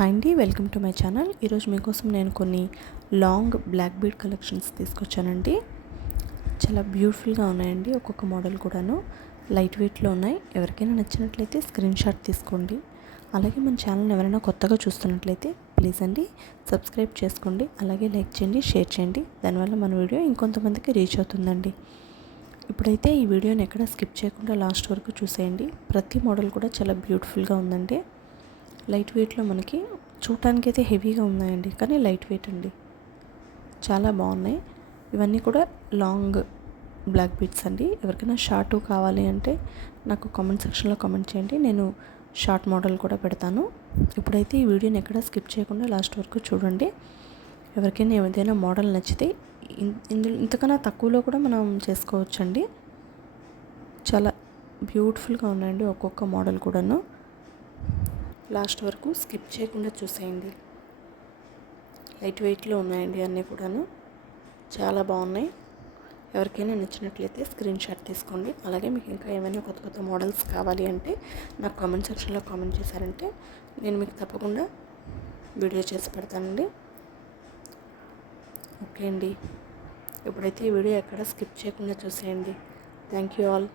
Hi అండి, welcome to my channel. ఈరోజు మీకోసం నేను కొన్ని లాంగ్ బ్లాక్ బీడ్ కలెక్షన్స్ తీసుకొచ్చానండి. చాలా బ్యూటిఫుల్గా ఉన్నాయండి. ఒక్కొక్క మోడల్ కూడాను లైట్ వెయిట్లో ఉన్నాయి. ఎవరికైనా నచ్చినట్లయితే స్క్రీన్ షాట్ తీసుకోండి. అలాగే మన ఛానల్ ఎవరైనా కొత్తగా చూస్తున్నట్లయితే ప్లీజ్ అండి సబ్స్క్రైబ్ చేసుకోండి. అలాగే లైక్ చేయండి, షేర్ చేయండి. దానివల్ల మన వీడియో ఇంకొంతమందికి రీచ్ అవుతుందండి. ఇప్పుడైతే ఈ వీడియోని ఎక్కడ స్కిప్ చేయకుండా లాస్ట్ వరకు చూసేయండి. ప్రతి మోడల్ కూడా చాలా బ్యూటిఫుల్గా ఉందండి. లైట్ వెయిట్లో మనకి చూడటానికి అయితే హెవీగా ఉన్నాయండి, కానీ లైట్ వెయిట్ అండి, చాలా బాగున్నాయి. ఇవన్నీ కూడా లాంగ్ బ్లాక్ బీడ్స్ అండి. ఎవరికైనా షార్ట్ కావాలి అంటే నాకు కామెంట్ సెక్షన్లో కామెంట్ చేయండి, నేను షార్ట్ మోడల్ కూడా పెడతాను. ఇప్పుడైతే ఈ వీడియోని ఎక్కడ స్కిప్ చేయకుండా లాస్ట్ వరకు చూడండి. ఎవరికైనా ఏదైనా మోడల్ నచ్చితే ఇందులో ఇంతకన్నా తక్కువలో కూడా మనం చేసుకోవచ్చండి. చాలా బ్యూటిఫుల్గా ఉన్నాయండి ఒక్కొక్క మోడల్ కూడాను. లాస్ట్ వరకు స్కిప్ చేయకుండా చూసేయండి. లైట్ వెయిట్లో ఉన్నాయండి అన్నీ కూడాను, చాలా బాగున్నాయి. ఎవరికైనా నచ్చినట్లయితే స్క్రీన్ షాట్ తీసుకోండి. అలాగే మీకు ఇంకా ఏమైనా కొత్త కొత్త మోడల్స్ కావాలి అంటే నాకు కామెంట్ సెక్షన్లో కామెంట్ చేశారంటే నేను మీకు తప్పకుండా వీడియో చేసి పెడతానండి. ఓకే అండి, ఇప్పుడైతే ఈ వీడియో ఎక్కడ స్కిప్ చేయకుండా చూసేయండి. Thank you all.